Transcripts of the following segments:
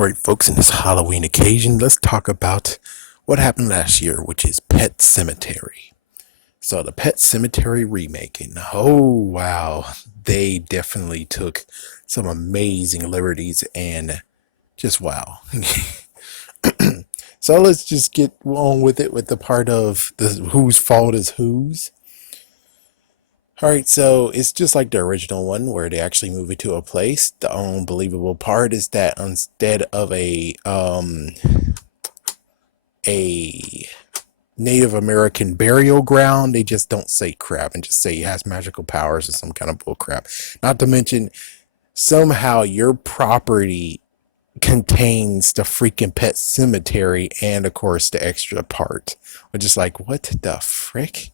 All right, folks, in this Halloween occasion, let's talk about what happened last year, which is Pet Cemetery. So, the Pet Cemetery remake, and oh wow, they definitely took some amazing liberties and just wow. So, let's just get on with it with the part of the whose fault is whose. All right, so it's just like the original one where they actually move it to a place. The unbelievable part is that instead of a Native American burial ground, they just don't say crap and just say it has magical powers or some kind of bull crap. Not to mention, somehow your property contains the freaking pet cemetery and, of course, the extra part. Which is like, what the frick?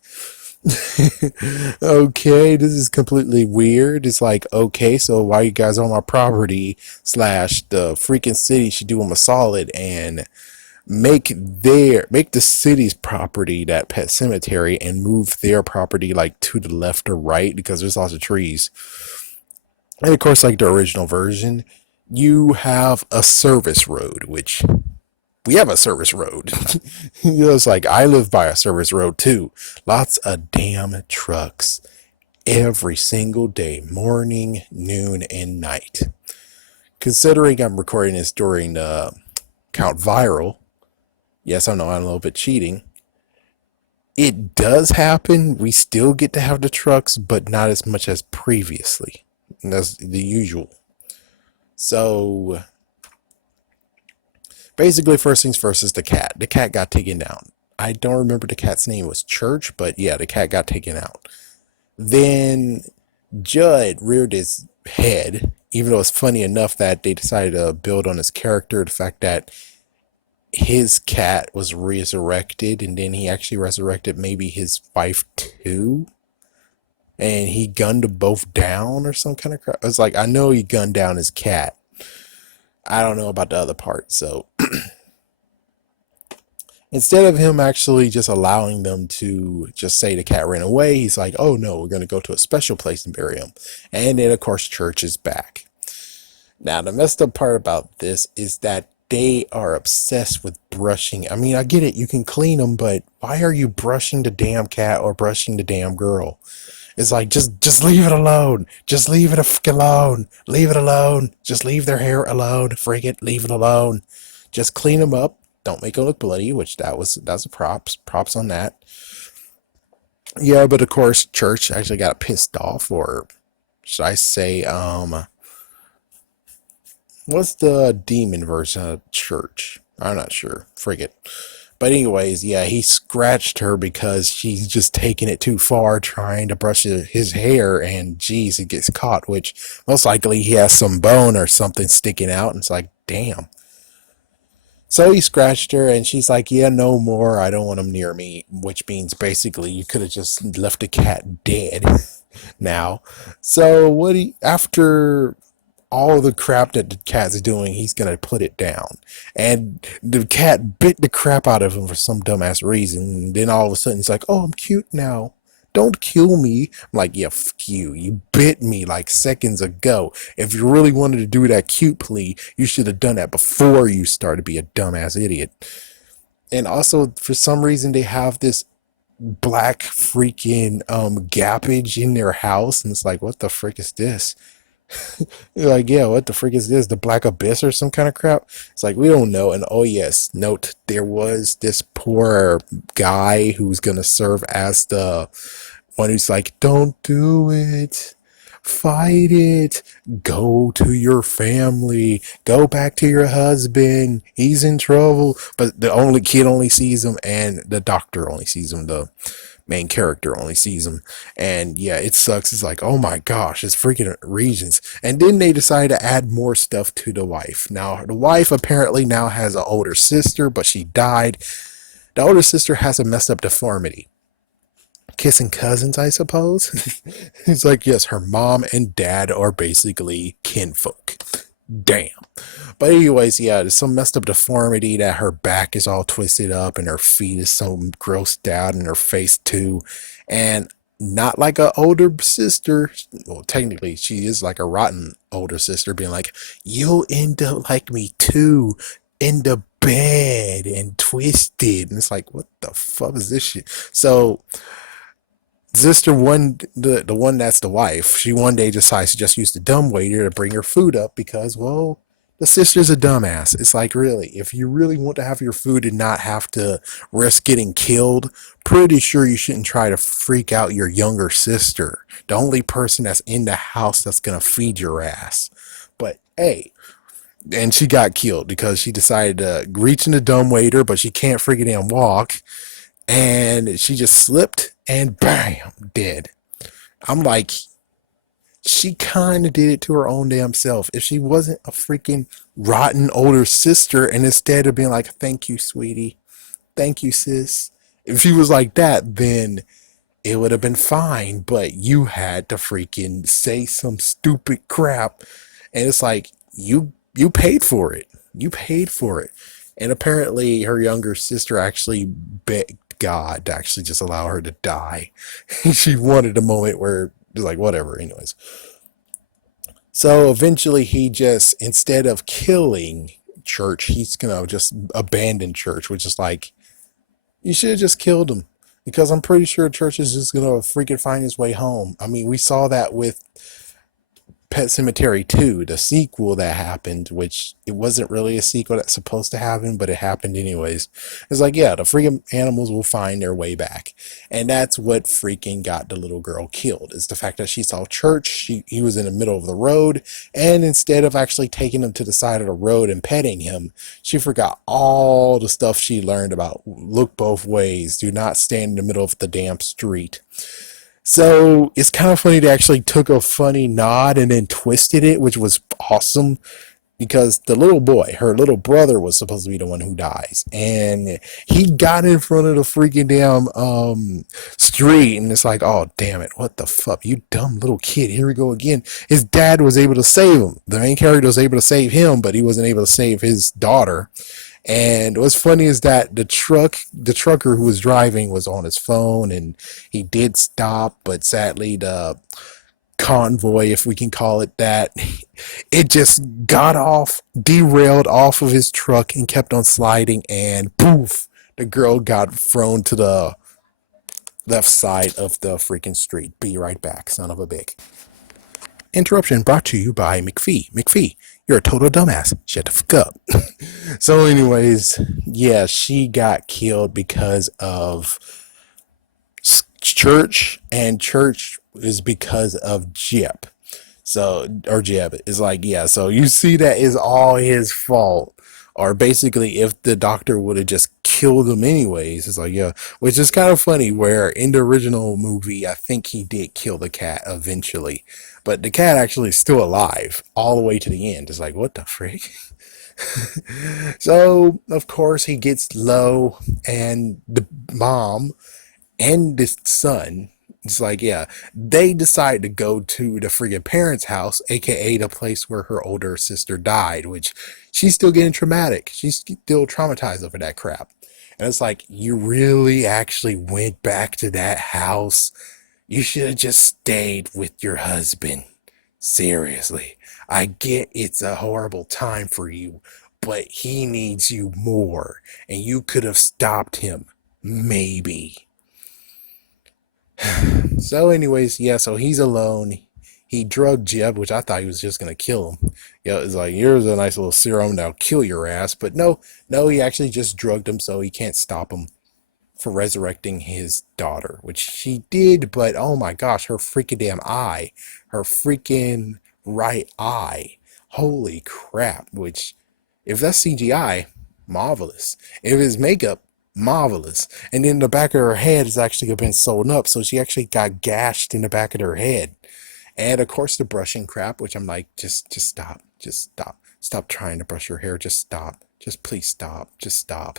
Okay, this is completely weird. It's like, okay, so why you guys on my property slash the freaking city should do them a solid and make the city's property that pet cemetery and move their property like to the left or right because there's lots of trees. And of course, like the original version, you have a service road, which we have a service road. It's like I live by a service road too. Lots of damn trucks every single day, morning, noon, and night. Considering I'm recording this during the Count Viral, yes, I know I'm a little bit cheating. It does happen. We still get to have the trucks, but not as much as previously. And that's the usual. So basically, first things first is the cat. The cat got taken down. I don't remember the cat's name was Church, but yeah, the cat got taken out. Then Judd reared his head, even though it's funny enough that they decided to build on his character, the fact that his cat was resurrected and then he actually resurrected maybe his wife too. And he gunned them both down or some kind of crap. It's like, I know he gunned down his cat. I don't know about the other part. So instead of him actually just allowing them to just say the cat ran away, he's like, oh no, we're going to go to a special place and bury him. And then, of course, Church is back. Now, the messed up part about this is that they are obsessed with brushing. I mean, I get it, you can clean them, but why are you brushing the damn cat or brushing the damn girl? It's like, just leave it alone. Just leave it alone. Leave it alone. Just leave their hair alone. Frig it, leave it alone. Just clean them up. Don't make them look bloody, which that's a props on that. Yeah, but of course, Church actually got pissed off, or should I say, what's the demon version of Church? I'm not sure. Frig it. But anyways, yeah, he scratched her because she's just taking it too far trying to brush his hair, and geez, it gets caught, which most likely he has some bone or something sticking out, and it's like, damn. So he scratched her, and she's like, yeah, no more, I don't want him near me, which means basically you could have just left the cat dead now. So after all the crap that the cat's doing, he's gonna put it down. And the cat bit the crap out of him for some dumbass reason. And then all of a sudden, he's like, "Oh, I'm cute now. Don't kill me." I'm like, "Yeah, fuck you. You bit me like seconds ago. If you really wanted to do that cute plea, you should have done that before you started to be a dumbass idiot." And also, for some reason, they have this black freaking gappage in their house, and it's like, what the frick is this? You're like, yeah, what the freak is this? The Black Abyss or some kind of crap? It's like, we don't know. And oh, yes, note there was this poor guy who's going to serve as the one who's like, don't do it. Fight it. Go to your family. Go back to your husband. He's in trouble. But the only kid only sees him, and the doctor only sees him. The main character only sees him, and yeah, it sucks. It's like, oh my gosh, it's freaking regions. And then they decide to add more stuff to the wife. Now the wife apparently now has an older sister, but she died. The older sister has a messed up deformity. Kissing cousins, I suppose. It's like, yes, her mom and dad are basically kinfolk. Damn. But anyways, yeah, there's some messed up deformity that her back is all twisted up and her feet is so grossed out and her face too. And not like a older sister. Well, technically, she is like a rotten older sister, being like, "You'll end up like me too, in the bed and twisted." And it's like, what the fuck is this shit? So, sister one, the one that's the wife, she one day decides to just use the dumb waiter to bring her food up because, well, the sister's a dumbass. It's like, really, if you really want to have your food and not have to risk getting killed, pretty sure you shouldn't try to freak out your younger sister, the only person that's in the house that's gonna feed your ass. But hey, and she got killed because she decided to reach in the dumb waiter, but she can't freaking walk, and she just slipped and bam, dead. I'm like, she kind of did it to her own damn self. If she wasn't a freaking rotten older sister, and instead of being like, "Thank you, sweetie, thank you, sis," if she was like that, then it would have been fine. But you had to freaking say some stupid crap, and it's like, you paid for it. You paid for it. And apparently, her younger sister actually begged God to actually just allow her to die. She wanted a moment where it's like, whatever. Anyways, so eventually, he just, instead of killing Church, he's gonna just abandon Church, which is like, you should have just killed him, because I'm pretty sure Church is just gonna freaking find his way home. I mean, we saw that with Pet Sematary 2, the sequel that happened, which it wasn't really a sequel that's supposed to happen, but it happened anyways. It's like, yeah, the freaking animals will find their way back. And that's what freaking got the little girl killed, is the fact that she saw Church, he was in the middle of the road, and instead of actually taking him to the side of the road and petting him, she forgot all the stuff she learned about look both ways, do not stand in the middle of the damn street. So it's kind of funny they actually took a funny nod and then twisted it, which was awesome, because the little boy, her little brother, was supposed to be the one who dies, and he got in front of the freaking damn street, and it's like, oh damn it, what the fuck, you dumb little kid, here we go again. His dad was able to save him. The main character was able to save him, but he wasn't able to save his daughter. And what's funny is that the trucker who was driving was on his phone, and he did stop, but sadly the convoy, if we can call it that, it just got off, derailed off of his truck and kept on sliding, and poof, the girl got thrown to the left side of the freaking street. Be right back, son of a bitch. Interruption brought to you by McPhee. McPhee, you're a total dumbass. Shut the fuck up. So, anyways, yeah, she got killed because of Church, and Church is because of Jip. So, or Jeb is like, yeah, so you see that is all his fault. Or basically, if the doctor would have just killed him anyways, it's like, yeah, which is kind of funny. Where in the original movie, I think he did kill the cat eventually, but the cat actually is still alive all the way to the end. It's like, what the frick? So, of course, he gets low, and the mom and the son, it's like, yeah, they decide to go to the freaking parents' house, aka the place where her older sister died, which she's still getting traumatic. She's still traumatized over that crap. And it's like, you really actually went back to that house? You should have just stayed with your husband. Seriously. I get it's a horrible time for you, but he needs you more, and you could have stopped him. Maybe. So, anyways, yeah, so he's alone. He drugged Jeb, which I thought he was just gonna kill him. Yeah, it's like, here's a nice little serum that'll kill your ass. But no, no, he actually just drugged him so he can't stop him for resurrecting his daughter, which she did, but oh my gosh, her freaking damn eye, her freaking right eye. Holy crap, which, if that's CGI, marvelous. If it's makeup, marvelous. And then the back of her head has actually been sewn up, so she actually got gashed in the back of her head. And of course the brushing crap, which I'm like, just stop. Just stop. Stop trying to brush your hair. Just stop. Just please stop. Just stop.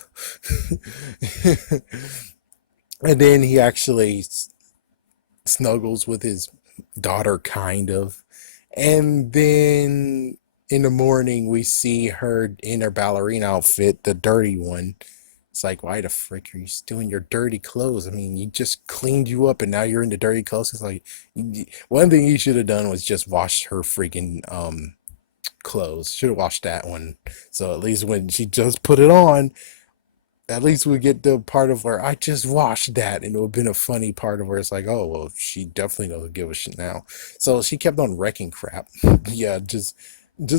And then he actually snuggles with his daughter, kind of. And then in the morning, we see her in her ballerina outfit, the dirty one, It's like, why the frick are you still in your dirty clothes? I mean, you just cleaned you up and now you're in the dirty clothes. It's like, one thing you should have done was just washed her freaking clothes. Should have washed that one. So at least when she just put it on, at least we get the part of where I just watched that, and it would have been a funny part of where it's like, oh well, she definitely doesn't give a shit now. So she kept on wrecking crap. Yeah, just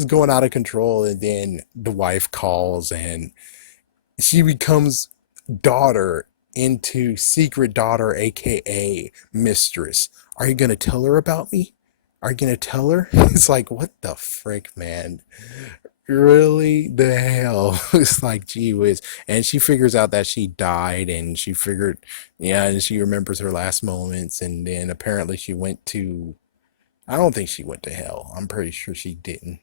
going out of control, and then the wife calls, and she becomes daughter into secret daughter, aka mistress. Are you gonna tell her about me? Are you gonna tell her? It's like, what the frick, man? Really the hell. It's like, gee whiz. And she figures out that she died, and she figured, yeah, and she remembers her last moments, and then apparently she went to, I don't think she went to hell, I'm pretty sure she didn't.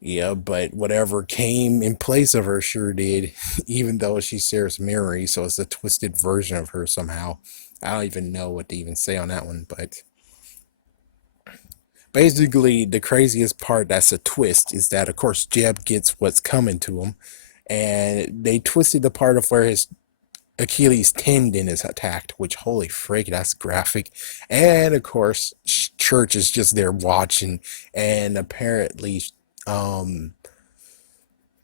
Yeah, but whatever came in place of her sure did. Even though she's Sarah's Mary, so it's a twisted version of her somehow. I don't even know what to even say on that one, but basically the craziest part that's a twist is that of course Jeb gets what's coming to him, and they twisted the part of where his Achilles tendon is attacked, which holy freak, that's graphic. And of course, Church is just there watching, and apparently, um,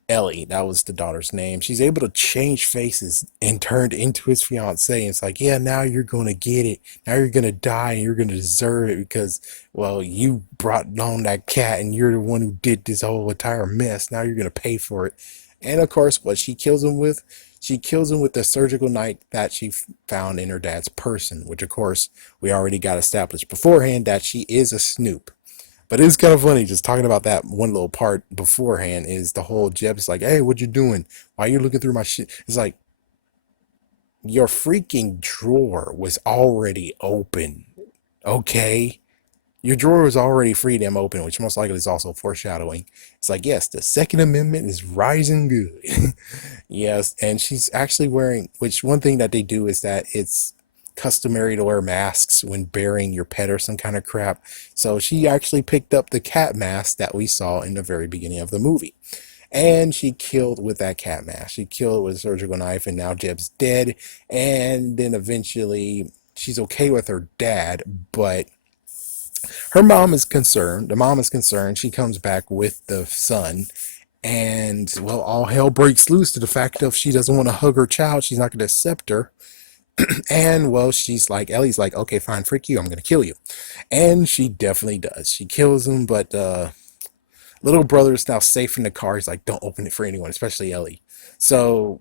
Ellie, that was the daughter's name. She's able to change faces and turned into his fiance. And it's like, yeah, now you're gonna get it. Now you're gonna die, and you're gonna deserve it because, well, you brought on that cat, and you're the one who did this whole entire mess. Now you're gonna pay for it. And of course, what she kills him with, she kills him with the surgical knife that she found in her dad's person. Which, of course, we already got established beforehand that she is a snoop. But it's kind of funny just talking about that one little part beforehand is the whole Jeb's like, hey, what you doing? Why are you looking through my shit? It's like, your freaking drawer was already open. Okay? Your drawer was already free them open, which most likely is also foreshadowing. It's like, yes, the Second Amendment is rising good. Yes, and she's actually wearing, which one thing that they do is that it's customary to wear masks when burying your pet or some kind of crap. So she actually picked up the cat mask that we saw in the very beginning of the movie. And she killed with that cat mask. She killed with a surgical knife, and now Jeb's dead. And then eventually she's okay with her dad, but her mom is concerned. The mom is concerned. She comes back with the son, and well, all hell breaks loose to the fact of she doesn't want to hug her child. She's not going to accept her. And well, she's like, Ellie's like, okay, fine, frick you, I'm going to kill you. And she definitely does. She kills him, but little brother is now safe in the car. He's like, don't open it for anyone, especially Ellie. So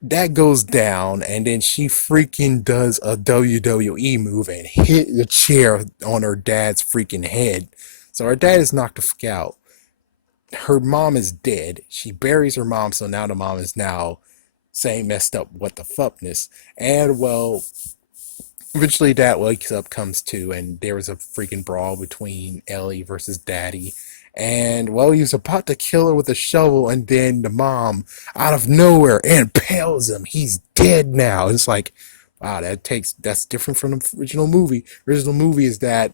that goes down, and then she freaking does a WWE move and hit the chair on her dad's freaking head. So her dad is knocked the fuck out. Her mom is dead. She buries her mom, so now the mom is now saying messed up what the fuckness. And well, eventually dad wakes up, comes to, and there was a freaking brawl between Ellie versus daddy. And well, he was about to kill her with a shovel, and then the mom, out of nowhere, impales him. He's dead now. It's like, wow, that's different from the original movie. Original movie is that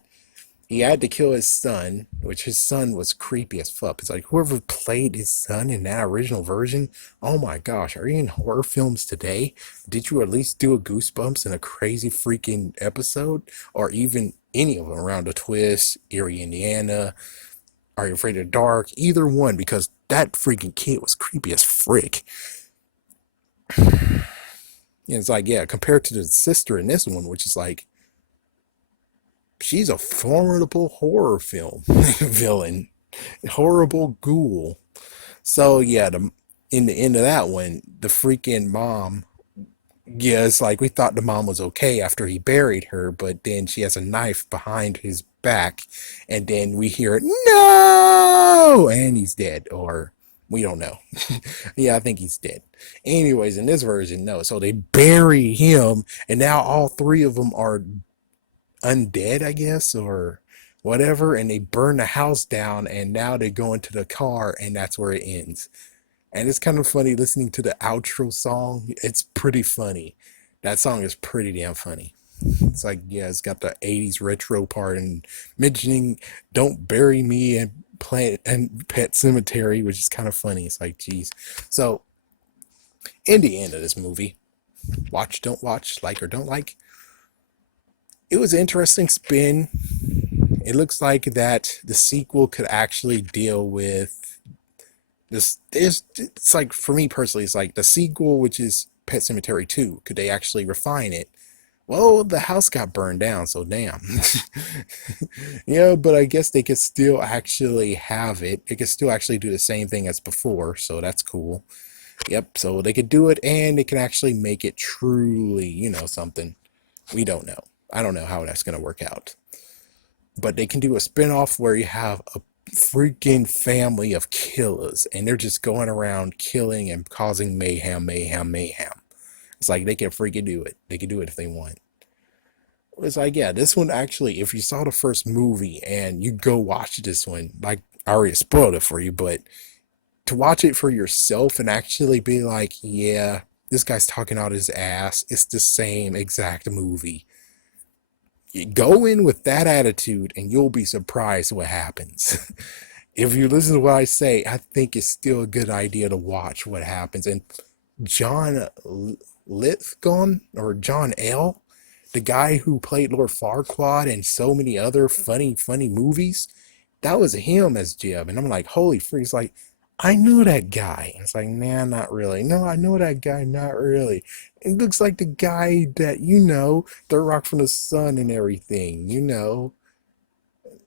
he had to kill his son, which his son was creepy as fuck. It's like whoever played his son in that original version, oh my gosh, are you in horror films today? Did you at least do a Goosebumps in a crazy freaking episode? Or even any of them around a twist, Erie, Indiana, Are You Afraid of the Dark? Either one, because that freaking kid was creepy as frick. And it's like, yeah, compared to the sister in this one, which is like, she's a formidable horror film villain, horrible ghoul. So yeah, in the end of that one, the freaking mom. Yeah, it's like we thought the mom was okay after he buried her, but then she has a knife behind his back, and then we hear it, no, and he's dead, or we don't know. Yeah, I think he's dead. Anyways, in this version, no. So they bury him, and now all three of them are undead, I guess, or whatever, and they burn the house down, and now they go into the car, and that's where it ends. And it's kind of funny listening to the outro song. It's pretty funny. That song is pretty damn funny. It's like, yeah, it's got the 80s retro part and mentioning Don't Bury Me and Plant and Pet Cemetery, which is kind of funny. It's like, geez. So In the end of this movie, watch, don't watch, like or don't like, it was an interesting spin. It looks like that the sequel could actually deal with this. It's like, for me personally, it's like the sequel, which is Pet Sematary 2. Could they actually refine it? Well, the house got burned down, so damn. Yeah, but I guess they could still actually have it. They could still actually do the same thing as before, so that's cool. Yep, so they could do it, and they can actually make it truly, something. We don't know. I don't know how that's going to work out. But they can do a spin-off where you have a freaking family of killers, and they're just going around killing and causing mayhem, mayhem, mayhem. It's like they can freaking do it. They can do it if they want. It's like, yeah, this one actually, if you saw the first movie and you go watch this one, like, I already spoiled it for you, but to watch it for yourself and actually be like, yeah, this guy's talking out his ass, it's the same exact movie. You go in with that attitude and you'll be surprised what happens. If you listen to what I say, I think it's still a good idea to watch what happens. And John Lithgow, or John L., the guy who played Lord Farquaad and so many other funny movies, that was him as Jeb. And I'm like, holy freak. It's like, I know that guy. And it's like, nah, not really. No, I know that guy, not really. It looks like the guy that, Third Rock from the Sun and everything.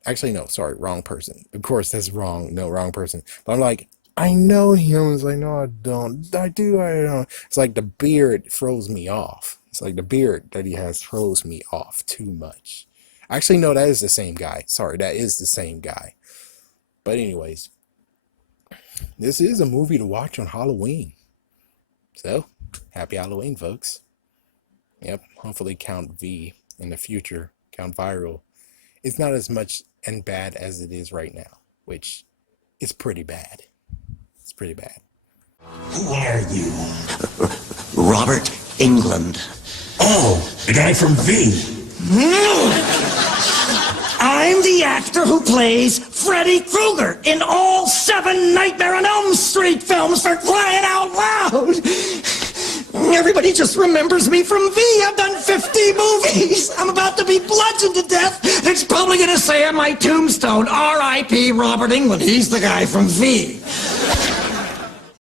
Actually, no, sorry, wrong person. Of course, that's wrong. No, wrong person. But I'm like, I know him. It's like, no, I don't. I do, I don't. It's like the beard throws me off. It's like the beard that he has throws me off too much. Actually, no, that is the same guy. Sorry, that is the same guy. But anyways, this is a movie to watch on Halloween. So, happy Halloween, folks. Yep, hopefully Count V in the future, Count Viral, it's not as much and bad as it is right now, which is pretty bad. It's pretty bad. Who are you? Robert England. Oh, the guy from V. I'm the actor who plays Freddy Krueger in all 7 Nightmare on Elm Street films, for crying out loud! Everybody just remembers me from V. I've done 50 movies. I'm about to be bludgeoned to death. It's probably going to say on my tombstone, R.I.P. Robert England. He's the guy from V.